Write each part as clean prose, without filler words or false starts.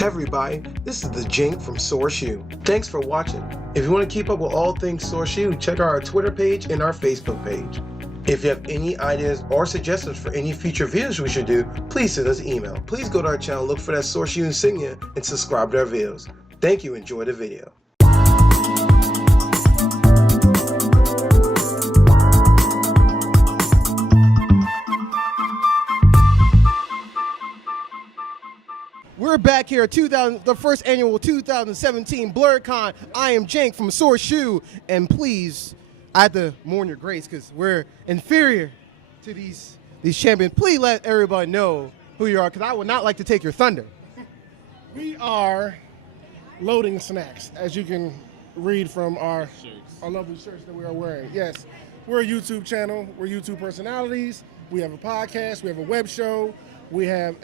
Hey everybody, this is the Jank from Source U. Thanks for watching. If you want to keep up with all things Source U, check out our Twitter page and our Facebook page. If you have any ideas or suggestions for any future videos we should do, please send us an email. Please go to our channel, look for that Source U insignia, and subscribe to our videos. Thank you, enjoy the video. We're back here at the first annual 2017 BlerDCon. I am Jank from Source U, and please, I have to mourn your grace because we're inferior to these champions. Please let everybody know who you are, because I would not like to take your thunder. We are Loading Snacks, as you can read from our lovely shirts that we are wearing. Yes, we're a YouTube channel. We're YouTube personalities. We have a podcast. We have a web show. We have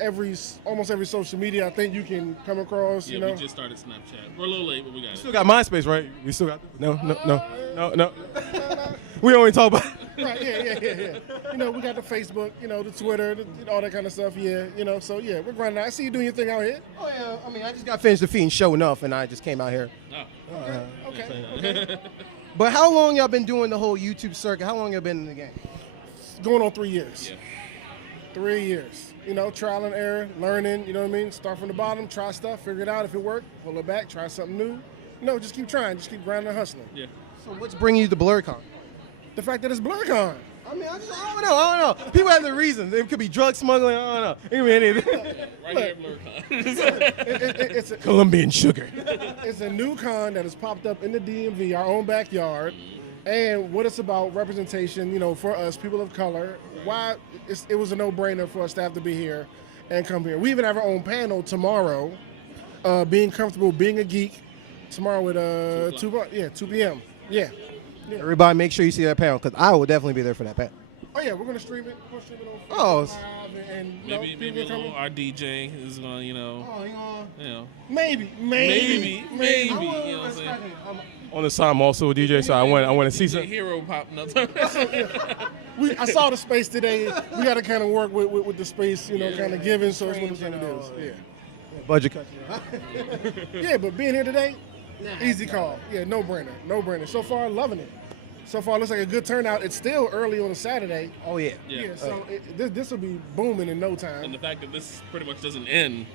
almost every social media I think you can come across. Yeah, we just started Snapchat. We're a little late, but we got it. Still got MySpace, right? We still got no. We only talk about. Right, yeah. We got the Facebook, the Twitter, all that kind of stuff. Yeah, so yeah, we're grinding out. I see you doing your thing out here. Oh yeah, I mean, I just got finished defeating Show Enough, and I just came out here. Oh. Okay. But how long y'all been doing the whole YouTube circuit? How long y'all been in the game? Going on 3 years. Yeah. 3 years. Trial and error, learning, Start from the bottom, try stuff, figure it out. If it worked, pull it back, try something new. Just keep trying, just keep grinding and hustling. Yeah. So what's bringing you to BlerDCon? The fact that it's BlerDCon. I mean, I don't know. People have their reasons. It could be drug smuggling. I don't know. It could be anything. Right here at BlerDCon. It's a Colombian sugar. It's a new con that has popped up in the DMV, our own backyard. And what it's about, representation, for us, people of color. Why it was a no-brainer for us to have to be here and come here. We even have our own panel tomorrow, being comfortable, being a geek, tomorrow at 2 p.m. Yeah. Everybody make sure you see that panel, because I will definitely be there for that panel. Oh, yeah, we're going to stream it. We'll stream it on Oh. Facebook Live and Maybe our DJ is going to, Maybe. Maybe. You know what I'm saying? On the side, I'm also a DJ, so I want to see The something. hero popping up. I saw the space today. We got to kind of work with the space, kind of given, so it's what it's going to do. Yeah. Budget cut. Yeah, but being here today, easy call. Yeah, no brainer. So far, loving it. So far, looks like a good turnout. It's still early on a Saturday. Oh yeah. Yeah. So this will be booming in no And time. the fact that this pretty much doesn't end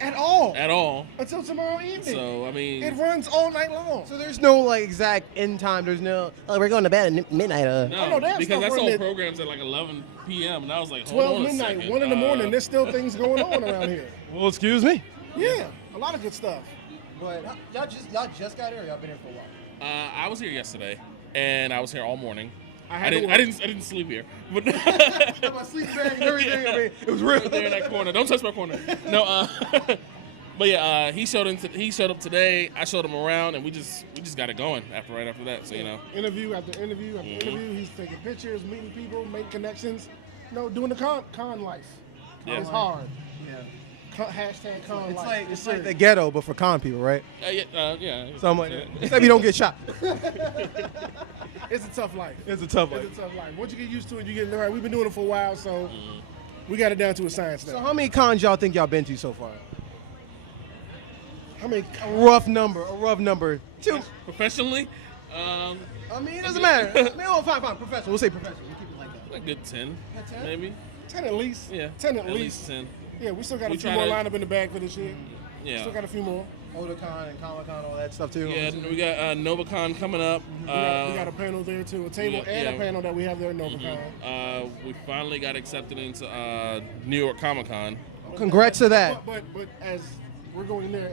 At all. until tomorrow evening. So, I mean, It runs all night long. So there's no exact end time. There's no. Oh, we're going to bed at midnight. no, they have because stuff I saw running at programs at like 11 p.m. and I was like, 12 hold on midnight, a second. 1 in the morning. There's still things going on around here. Well, excuse me. Yeah, a lot of good stuff. But y'all just got here. Or y'all been here for a while. I was here yesterday, and I was here all morning. I didn't sleep here, but My sleep bag and everything. I mean, it was real. right there in that corner. Don't touch my corner. No, but yeah, he showed up today. I showed him around, and we just got it going right after that. So Interview after interview after interview. He's taking pictures, meeting people, making connections. Doing the con life. Yeah. It's hard. Yeah. Hashtag con life. It's like the ghetto, but for con people, right? yeah. Something like that. Except you don't get shot. It's a tough life. It's a tough It's life. a tough life. Once you get used to it, you get right. We've been doing it for a while, so we got it down to a science now. So how many cons y'all think y'all been to so far? How many? A rough number. Two. Professionally, I mean, it doesn't matter. I mean, fine. Professional. We'll say professional. We'll keep it like that. a good 10, 10? maybe. 10 at least. Yeah, 10 at least. 10. Yeah, we still got We a few try more to- lined up in the bag for this year. Yeah. Still got a few more. Otakon and Comic-Con, all that stuff too. Yeah, we got NovaCon coming up. We got a panel there too, a table and a panel that we have there at NovaCon. We finally got accepted into New York Comic Con. Congrats to that. But as we're going there,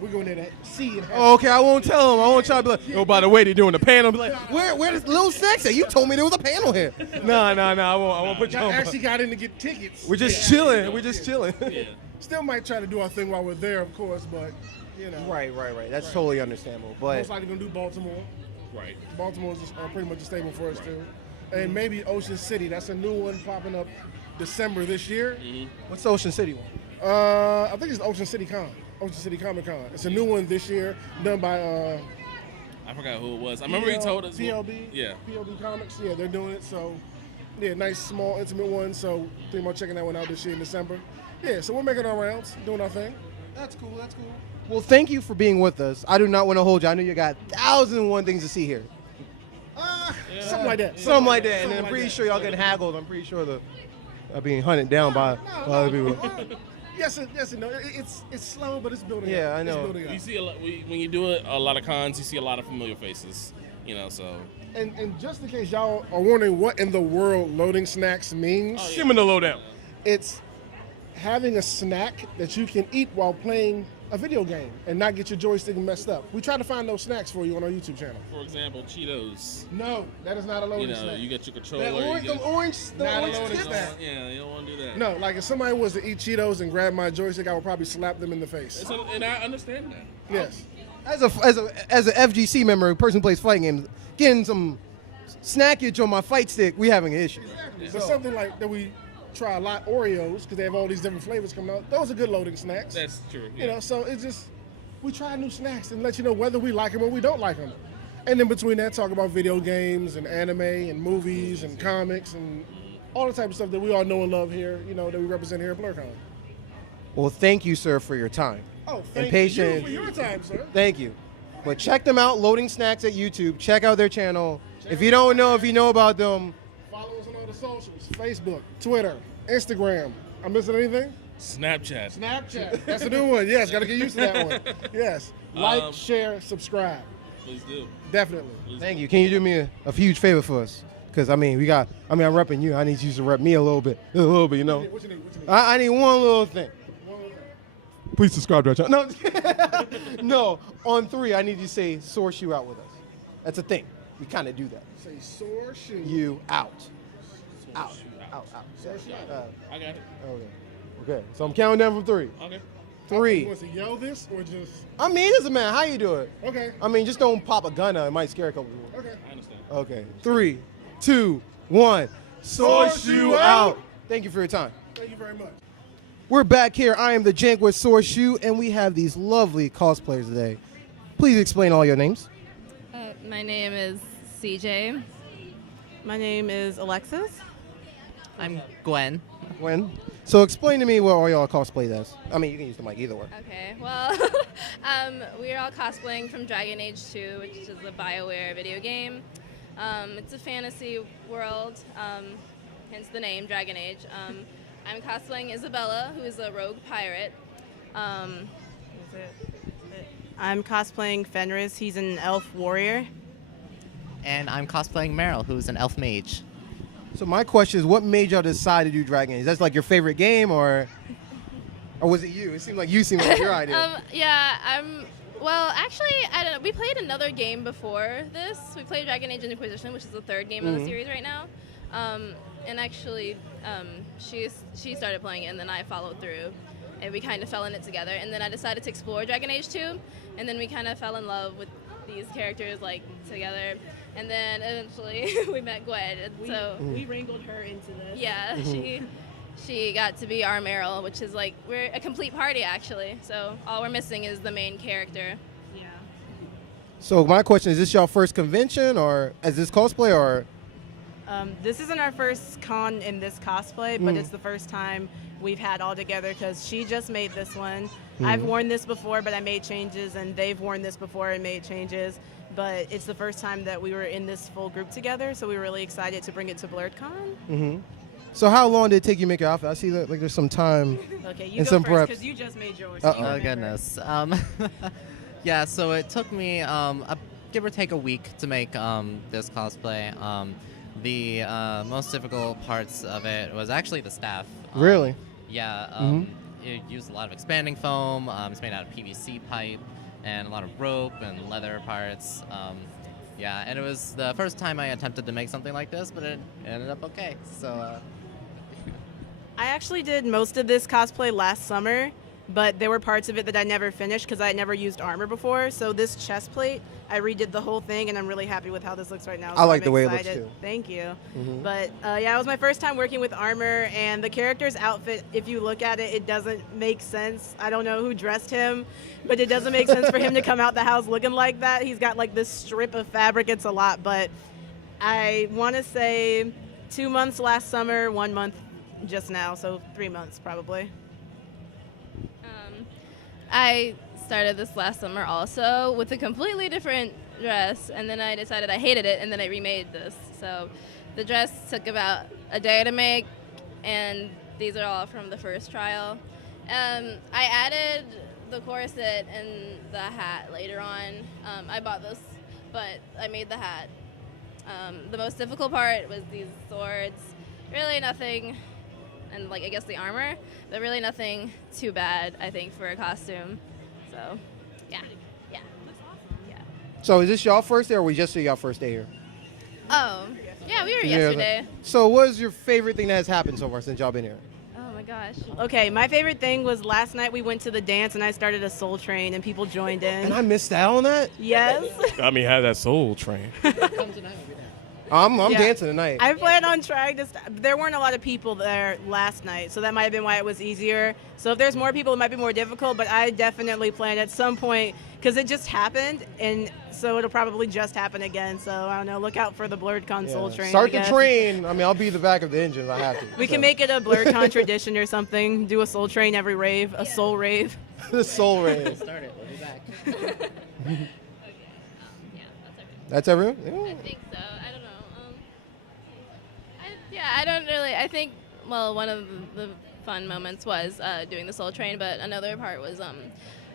we're going there to see and have. Oh, okay, I won't tell them. I won't try to be like, oh, by the way, they're doing the panel. Be like, where does Lil Sex at? You told me there was a panel here. No, I won't put you I on. actually got in to get tickets. We're just chilling. We're just chilling. Yeah. Still might try to do our thing while we're there, of course, but Right. That's totally understandable. But most likely gonna do Baltimore. Right. Baltimore's pretty much a staple for us too, and maybe Ocean City. That's a new one popping up December this year. what's the Ocean City one? I think it's Ocean City Con, Ocean City Comic Con. It's a new one this year, done by I forgot who it was. I remember he told us. PLB. Yeah. PLB Comics. Yeah, they're doing it. So, yeah, nice, small, intimate one. So, thinking about checking that one out this year in December. Yeah, so we're making our rounds, doing our thing. That's cool. That's cool. Well, thank you for being with us. I do not want to hold you. I know you got 1,001 things to see here. Something like that. Something like that. And Something then I'm like pretty that. sure y'all getting haggled. I'm pretty sure the being hunted down by other people. Yes and no. It's slow, but it's building. Yeah, up. I know. It's building up. You see a lot, when you do it, a lot of cons, you see a lot of familiar faces. You know, so. And just in case y'all are wondering what in the world loading snacks means, Oh, yeah. Give me the lowdown. it's having a snack that you can eat while playing a video game and not get your joystick messed up. We try to find those snacks for you on our YouTube channel. For example, Cheetos. No, that is not a You loading know, snack. you get your controller. That orange, you get, the Not orange alone is tips. that. Yeah, you don't want to do that. No, like if somebody was to eat Cheetos and grab my joystick, I would probably slap them in the face. And I understand that. Yes. As a FGC member, a person who plays fighting games, getting some snackage on my fight stick, we having an issue. But something like that we try a lot, Oreos, because they have all these different flavors coming out. Those are good loading snacks. That's true. Yeah. You know, so it's just, we try new snacks and let you know whether we like them or we don't like them. And in between that, talk about video games and anime and movies and comics and all the type of stuff that we all know and love here, you know, that we represent here at BlerDCon. Well, thank you, sir, for your time. Oh, thank patience. you for your time, sir. Thank you. But check them out, Loading Snacks at YouTube. Check out their channel. If you don't know, if you know about them, Follow us on all the socials, Facebook, Twitter, Instagram. I'm missing anything? Snapchat. Snapchat. That's a new one. Yes, got to get used to that one. Yes. Like, share, subscribe. Please do. Definitely. thank you. Can you do me a huge favor for us? Because, I'm repping you. I need you to rep me a little bit, you know. What you need? What you need? I need one little thing. One little thing. Please subscribe to our channel. No, no. On 3, I need you to say source you out with us. That's a thing. We kind of do that. Say soar shoe. You out. Out. Soar shoe. I got it. Okay. So I'm counting down from 3. Okay. 3. You want to yell this or just? I mean, it doesn't matter how you do it. Okay. I mean, just don't pop a gun out. It might scare a couple people. Okay. I understand. Okay. 3, 2, 1. Source you out. Thank you for your time. Thank you very much. We're back here. I am the Jank with Source Shoe, and we have these lovely cosplayers today. Please explain all your names. My name is CJ. My name is Alexis. I'm Gwen. Gwen. So explain to me what all y'all cosplay as. I mean, you can use the mic either way. Okay, well, we are all cosplaying from Dragon Age 2, which is a BioWare video game. It's a fantasy world, hence the name Dragon Age. I'm cosplaying Isabella, who is a rogue pirate. I'm cosplaying Fenris. He's an elf warrior. And I'm cosplaying Meryl, who's an elf mage. So my question is, what made y'all decide to do Dragon Age? That's like your favorite game, or was it you? It seemed like your idea. Well, actually, I don't know. We played another game before this. We played Dragon Age Inquisition, which is the third game of the series right now. And actually, she started playing it, and then I followed through. And we kind of fell in it together. And then I decided to explore Dragon Age 2. And then we kind of fell in love with these characters, like, together. And then eventually we met Gwen. And so We wrangled her into this. yeah, she got to be our Meryl, which is like, we're a complete party, actually. So all we're missing is the main character. Yeah. So my question is this y'all first convention, or as this cosplay, or? This isn't our first con in this cosplay, but it's the first time we've had all together because she just made this one. I've worn this before, but I made changes, and they've worn this before and made changes. But it's the first time that we were in this full group together, so we were really excited to bring it to BlerDCon. So how long did it take you to make your outfit? I see that like there's some time. Okay, you And go some first preps. because you just made yours. Uh-oh. You Oh, remember. goodness. Yeah, so it took me give or take a week to make this cosplay. The most difficult parts of it was actually the staff. Really? Yeah, it used a lot of expanding foam. It's made out of PVC pipe and a lot of rope and leather parts. Yeah, and it was the first time I attempted to make something like this, but it ended up okay. So. I actually did most of this cosplay last summer, but there were parts of it that I never finished because I had never used armor before. So this chest plate, I redid the whole thing, and I'm really happy with how this looks right now. I like I'm the way it looks, excited. too. Thank you. But yeah, it was my first time working with armor, and the character's outfit, if you look at it, it doesn't make sense. I don't know who dressed him, but it doesn't make sense for him to come out the house looking like that. He's got like this strip of fabric. It's a lot, but I want to say 2 months last summer, 1 month just now, so 3 months probably. I started this last summer also with a completely different dress, and then I decided I hated it, and then I remade this. So the dress took about a day to make, and these are all from the first trial. I added the corset and the hat later on. I bought this, but I made the hat. The most difficult part was these swords. Really nothing, and like I guess the armor, but really nothing too bad, I think, for a costume. So, yeah. Yeah. Yeah. So is this y'all first day, or we just see y'all first day here? Oh, yeah, we were yesterday. So what is your favorite thing that has happened so far since y'all been here? Oh my gosh. Okay, my favorite thing was last night we went to the dance and I started a soul train and people joined in. And I missed out on that? Yes. I mean, have that soul train. I'm Yeah. dancing tonight. I plan on trying to. There weren't a lot of people there last night, so that might have been why it was easier. So if there's more people, it might be more difficult. But I definitely plan at some point because it just happened, and so it'll probably just happen again. So I don't know. Look out for the BlerDCon soul train. Start I the guess. train. I mean, I'll be the back of the engine. I have to. We can make it a BlerDCon tradition or something. Do a soul train every rave, a soul rave. the soul rain. Start it. We'll be back. Yeah, that's everything. That's everyone? I Yeah. think so. I don't know. I don't really. I think, well, one of the fun moments was doing the Soul Train, but another part was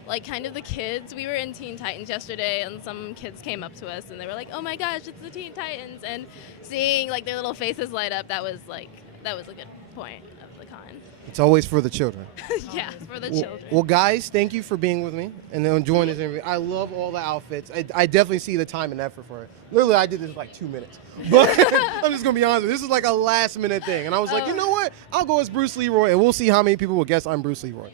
like kind of the kids. We were in Teen Titans yesterday, and some kids came up to us and they were like, "Oh my gosh, it's the Teen Titans!" And seeing like their little faces light up, that was a good point of the con. It's always for the children. Yeah, for the Well, children. well, guys, thank you for being with me and enjoying this interview. I love all the outfits. I definitely see the time and effort for it. Literally, I did this in like 2 minutes. But I'm just going to be honest with you. This is like a last minute thing. And I was like, you know what? I'll go as Bruce Leroy, and we'll see how many people will guess I'm Bruce Leroy.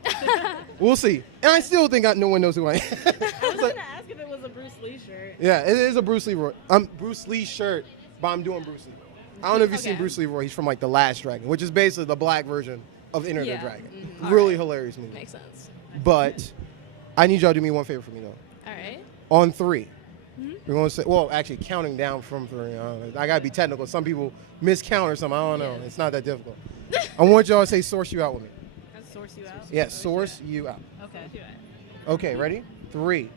We'll see. And I still think no one knows who I am. I was going to ask if it was a Bruce Lee shirt. Yeah, it is a Bruce Leroy. Bruce Lee shirt, but I'm doing Bruce Lee. I don't know if you've seen Bruce Leroy. He's from like The Last Dragon, which is basically the black version of Enter the Dragon. Really hilarious movie. Makes sense. But I need y'all to do me one favor for me, though. All right. On 3. We're going to say, well, actually, counting down from 3. I got to be technical. Some people miscount or something. I don't know. It's not that difficult. I want y'all to say source you out with me. Source you out? Yes, source you out. Okay. Okay, ready? 3,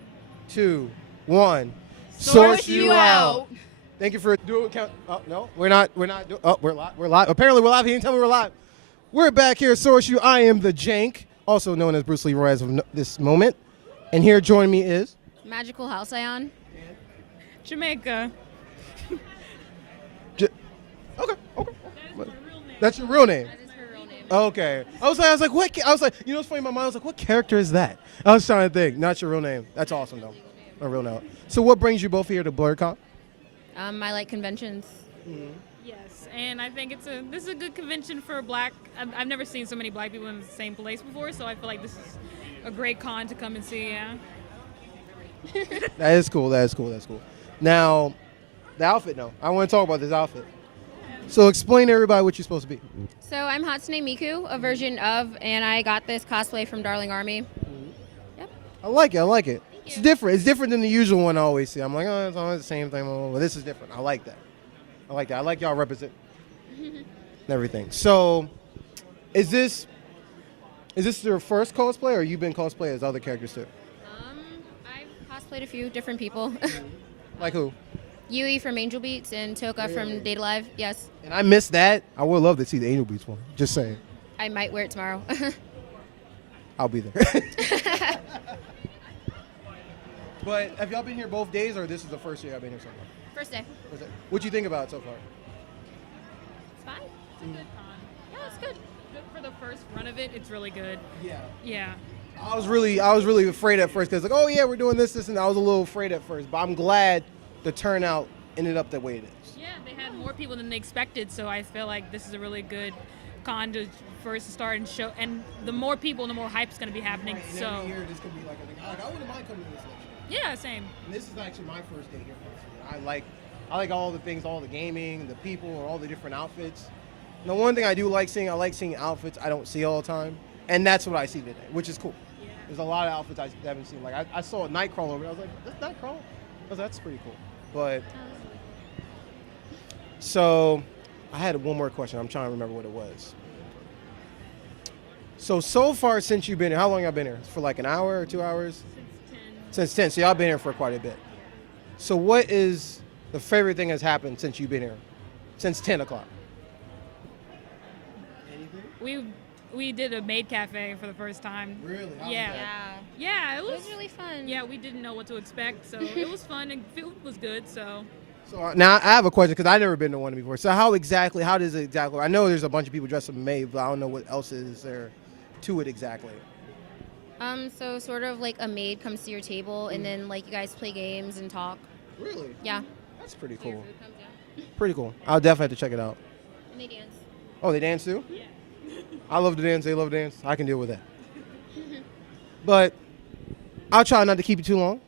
2, 1. Source you out. Thank you for doing count. Oh, no, we're not. We're live. We're live. Apparently, we're live. He didn't tell me we're live. We're back here at Source You. I am the Jank, also known as Bruce Leroy as of this moment. And here joining me is... Magical Halcyon. Jamaica. Okay. That's your real name? That is her real name. Okay. I was like, what? I was like, you know what's funny in my mind? I was like, what character is that? I was trying to think. Not your real name. That's awesome, though. A real name. So what brings you both here to BlerDCon? I like conventions. Yes, and I think this is a good convention for black. I've never seen so many black people in the same place before, so I feel like this is a great con to come and see. Yeah. That is cool. Now, the outfit, though. I want to talk about this outfit. So explain to everybody what you're supposed to be. So I'm Hatsune Miku, a version of, and I got this cosplay from Darling Army. Yep. I like it. It's different. It's different than the usual one I always see. I'm like, oh, it's always the same thing. But this is different. I like that. I like y'all represent and everything. So, is this your first cosplay, or you've been cosplay as other characters too? I've cosplayed a few different people. Like who? Yui from Angel Beats and Toka from Date Alive. Yes. And I missed that. I would love to see the Angel Beats one. Just saying. I might wear it tomorrow. I'll be there. But have y'all been here both days, or this is the first year I've been here so far? First day. What you think about it so far? It's fine. It's a good con. Yeah, it's good. For the first run of it, it's really good. Yeah. Yeah. I was really afraid at first because like, oh yeah, we're doing this, and I was a little afraid at first. But I'm glad the turnout ended up the way it is. Yeah, they had more people than they expected, so I feel like this is a really good con to first start and show. And the more people, the more hype's going to be happening. Right, and so every year this could be like a thing. I wouldn't mind coming to this next year. yeah, same. And this is actually my first day here. Personally. I like all the things, all the gaming, the people, all the different outfits. And the one thing I do like seeing, outfits I don't see all the time, and that's what I see today, which is cool. Yeah. There's a lot of outfits I haven't seen. Like I saw a Nightcrawler over there. I was like, that's Nightcrawler. I was like, that's pretty cool. But so I had one more question. I'm trying to remember what it was. So far since you've been here, how long y'all been here? For like an hour or 2 hours? Since 10. So y'all been here for quite a bit. So what is the favorite thing that's happened since you've been here? Since 10 o'clock? We did a maid cafe for the first time. Really? Yeah. Yeah, it was really fun. Yeah, we didn't know what to expect, so it was fun and food was good. So Now I have a question because I've never been to one before. So how does it exactly? I know there's a bunch of people dressed up in maid, but I don't know what else is there to it exactly. So sort of like a maid comes to your table, and then like you guys play games and talk. Really? Yeah. That's pretty So your cool. food comes out. Pretty cool. I'll definitely have to check it out. And they dance. Oh, they dance too? yeah. I love to dance. They love to dance. I can deal with that. But I'll try not to keep you too long.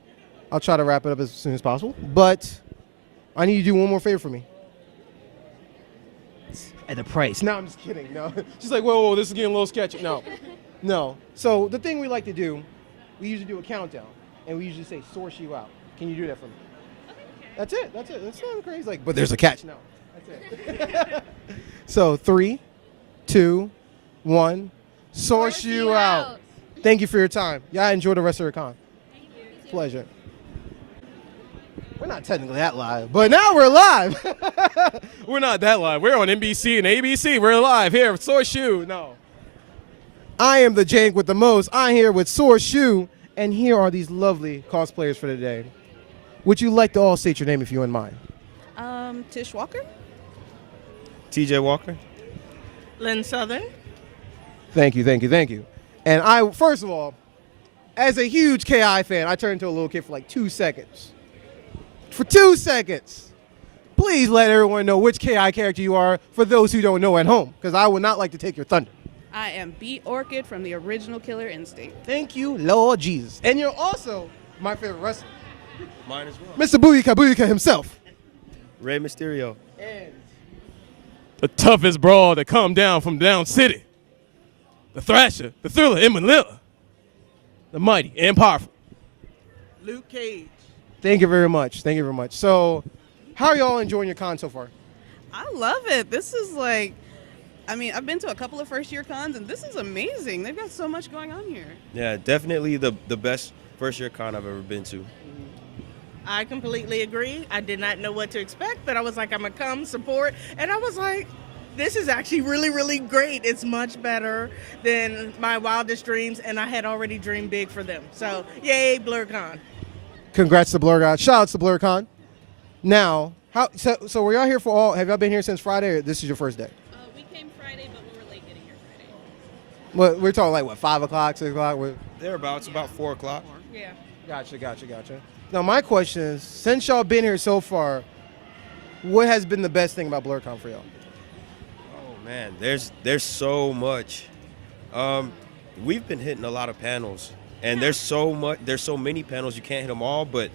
I'll try to wrap it up as soon as possible. But I need you to do one more favor for me. At the price. No, I'm just kidding. No. She's like, whoa, this is getting a little sketchy. No. So the thing we like to do, we usually do a countdown. And we usually say, source you out. Can you do that for me? That's it. That's not crazy. Like, but there's a catch. No. That's it. So 3, 2, 1. Source you out. Thank you for your time. Y'all enjoy the rest of your con. Thank you. Pleasure. We're not technically that live, but now we're live. We're not that live. We're on NBC and ABC. We're live here. Source Shoe. No. I am the Jank with the most. I'm here with Source Shoe, and here are these lovely cosplayers for today. Would you like to all state your name if you wouldn't mind? Tish Walker. TJ Walker. Lynn Southern. Thank you. And I, first of all, as a huge KI fan, I turned into a little kid for like 2 seconds. For 2 seconds. Please let everyone know which KI character you are for those who don't know at home, because I would not like to take your thunder. I am B. Orchid from the original Killer Instinct. Thank you, Lord Jesus. And you're also my favorite wrestler. Mine as well. Mr. Booyaka himself. Rey Mysterio. And the toughest broad that come down from down city. The Thrasher, the Thriller in Manila. The mighty and powerful. Luke Cage. Thank you very much. So, how are y'all enjoying your con so far? I love it. This is like, I've been to a couple of first-year cons, and this is amazing. They've got so much going on here. Yeah, definitely the best first-year con I've ever been to. I completely agree. I did not know what to expect, but I was like, I'm going to come support. And I was like, this is actually really, really great. It's much better than my wildest dreams, and I had already dreamed big for them. So, yay, BlerDCon. Congrats to BlerDCon. Shout out to BlerDCon. Now, so were y'all here for all, have y'all been here since Friday, or this is your first day? We came Friday, but we were late getting here Friday. Well, we're talking like, what, 5 o'clock, 6 o'clock? Thereabouts, about 4 o'clock. Yeah. Gotcha. Now, my question is, since y'all been here so far, what has been the best thing about BlerDCon for y'all? Oh, man, there's so much. We've been hitting a lot of panels, and there's so many panels, you can't hit them all, but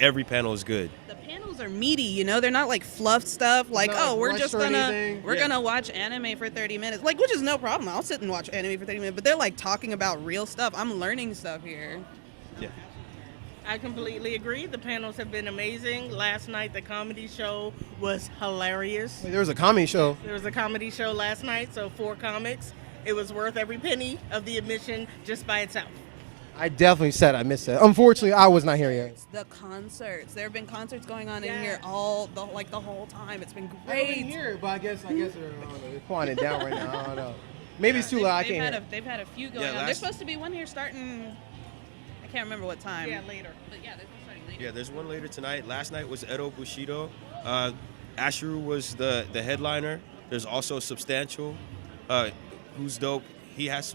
every panel is good. The panels are meaty, they're not like fluff stuff, like, we're just gonna watch anime for 30 minutes, like, which is no problem. I'll sit and watch anime for 30 minutes, but they're like talking about real stuff. I'm learning stuff here. Yeah. I completely agree. The panels have been amazing. Last night, the comedy show was hilarious. There was a comedy show. There was a comedy show last night, so 4 comics. It was worth every penny of the admission just by itself. I definitely said I missed that. Unfortunately, I was not here yet. The concerts. There have been concerts going on in here the whole time. It's been great. I didn't hear it, but I guess they're quieting it down right now. I don't know. Maybe it's too loud. I can't hear. They've had a few going on. There's supposed to be one here starting. I can't remember what time. Yeah, later. But yeah, they're starting later. Yeah, there's one later tonight. Last night was Edo Bushido. Ashuru was the headliner. There's also Substantial, who's dope. He has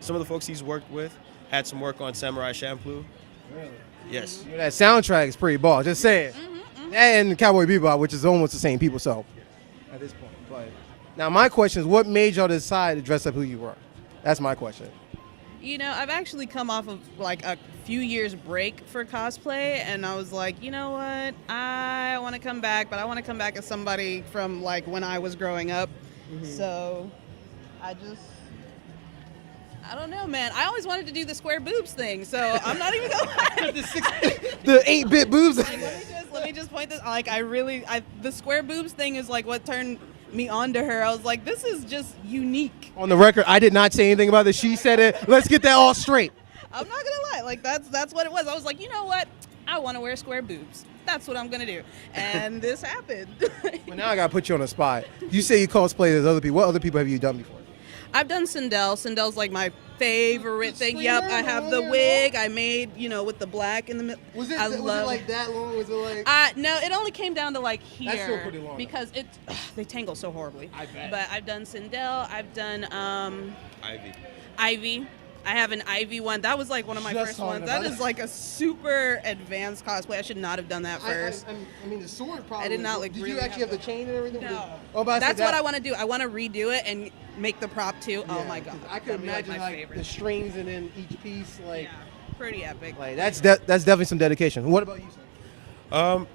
some of the folks he's worked with had some work on Samurai Champloo. Really? Yes. That soundtrack is pretty ball. Just saying. And Cowboy Bebop, which is almost the same people. So at this point, but now my question is, what made y'all decide to dress up who you were? That's my question. I've actually come off of like a few years break for cosplay, and I was like, you know what? I want to come back, but I want to come back as somebody from like when I was growing up. So I don't know, man. I always wanted to do the square boobs thing, so I'm not even gonna lie. The 8-bit boobs. Let me just point this. Like, the square boobs thing is like what turned me onto her. I was like, this is just unique. On the record, I did not say anything about this. She said it. Let's get that all straight. I'm not gonna lie, like that's what it was. I was like, you know what? I want to wear square boobs. That's what I'm gonna do. And this happened. Well, now I gotta put you on the spot. You say you cosplay as other people. What other people have you done before? I've done Sindel. Sindel's like my favorite thing. Yep, I have the wig I made, with the black in the middle. Was it like that long? Was it like? No, it only came down to like here. That's still pretty long. Because they tangle so horribly. I bet. But I've done Sindel. I've done Ivy. Ivy. I have an Ivy one. That was like one of my first ones. That is like a super advanced cosplay. I should not have done that first. I mean, the sword probably. I did not Did really you actually have the chain and everything? No. Oh, but That's what I want to do. I want to redo it and make the prop too. Yeah, Oh my god. I could That'd be, imagine my like favorite. the strings and then each piece like. Yeah, pretty epic. Like that's definitely some dedication. What about you, sir?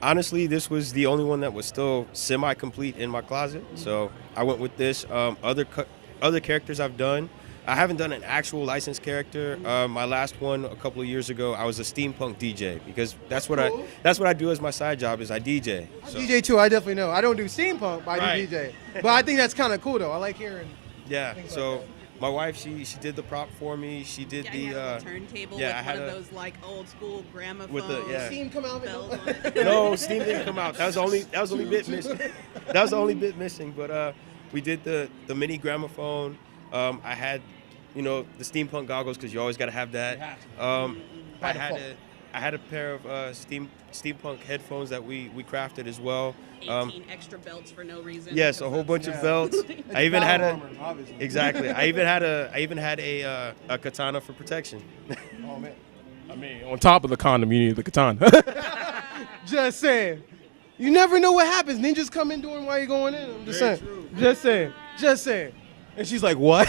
Honestly, this was the only one that was still semi-complete in my closet, so I went with this. Other characters I've done. I haven't done an actual licensed character. My last one a couple of years ago, I was a steampunk DJ because that's what I do as my side job is I DJ. So. I DJ too. I definitely know. I don't do steampunk, but I Right. do DJ. But I think that's kind of cool though. I like hearing. Yeah. things So like my wife, she did the prop for me. She did Yeah, the you have a turntable yeah, with I had one of a- those like old school gramophone. with the yeah. Steam come out of bells it. on it. No, steam didn't come out. That was the only bit missing. That was the only bit missing. But we did the mini gramophone. I had, the steampunk goggles because you always got to have that. I had a pair of steampunk headphones that we crafted as well. 18 extra belts for no reason. Yes, a whole bunch of belts. I even had a exactly. I even had a katana for protection. Oh man. I mean, on top of the condom, you need the katana. Just saying. You never know what happens. Ninjas come in doing while you're going in. I'm just saying. Just saying. Just saying. And she's like, what?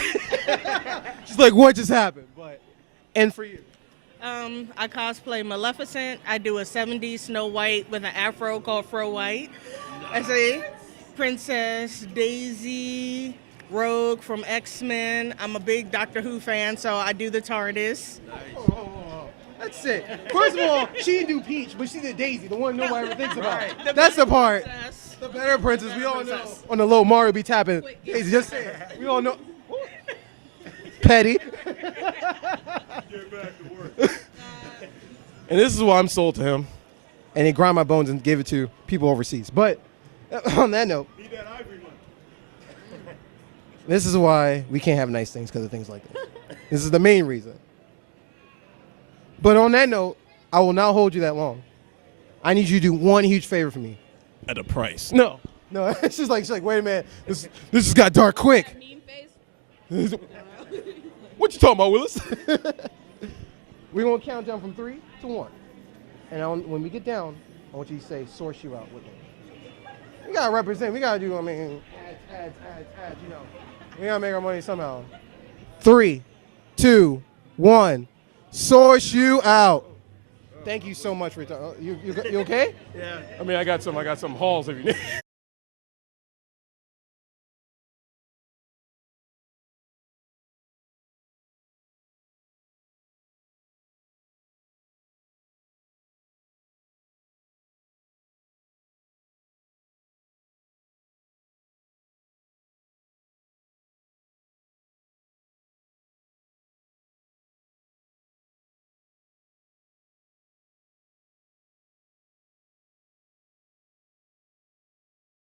She's like, what just happened? But, and for you? I cosplay Maleficent. I do a 70s Snow White with an afro called Fro White. I say Princess Daisy, Rogue from X-Men. I'm a big Doctor Who fan, so I do the TARDIS. Oh. That's it. First of all, she didn't do Peach, but she did Daisy, the one nobody ever thinks about. Right. That's the part. Princess. The better princess. We all know. On the low, Mario be tapping. Daisy, just say it. We all know. Petty. And this is why I'm sold to him. And they grind my bones and give it to people overseas. But on that note, this is why we can't have nice things because of things like this. This is the main reason. But on that note, I will not hold you that long. I need you to do one huge favor for me. At a price. No, she's like, wait a minute. This just got dark quick. What you talking about, Willis? We're going to count down from 3 to 1. And when we get down, I want you to say, source you out with me. We got to represent. We got to do, ads, We got to make our money somehow. 3, 2, 1. Source you out. Thank you so much for your time. You okay? Yeah. I mean, I got some halls if you need.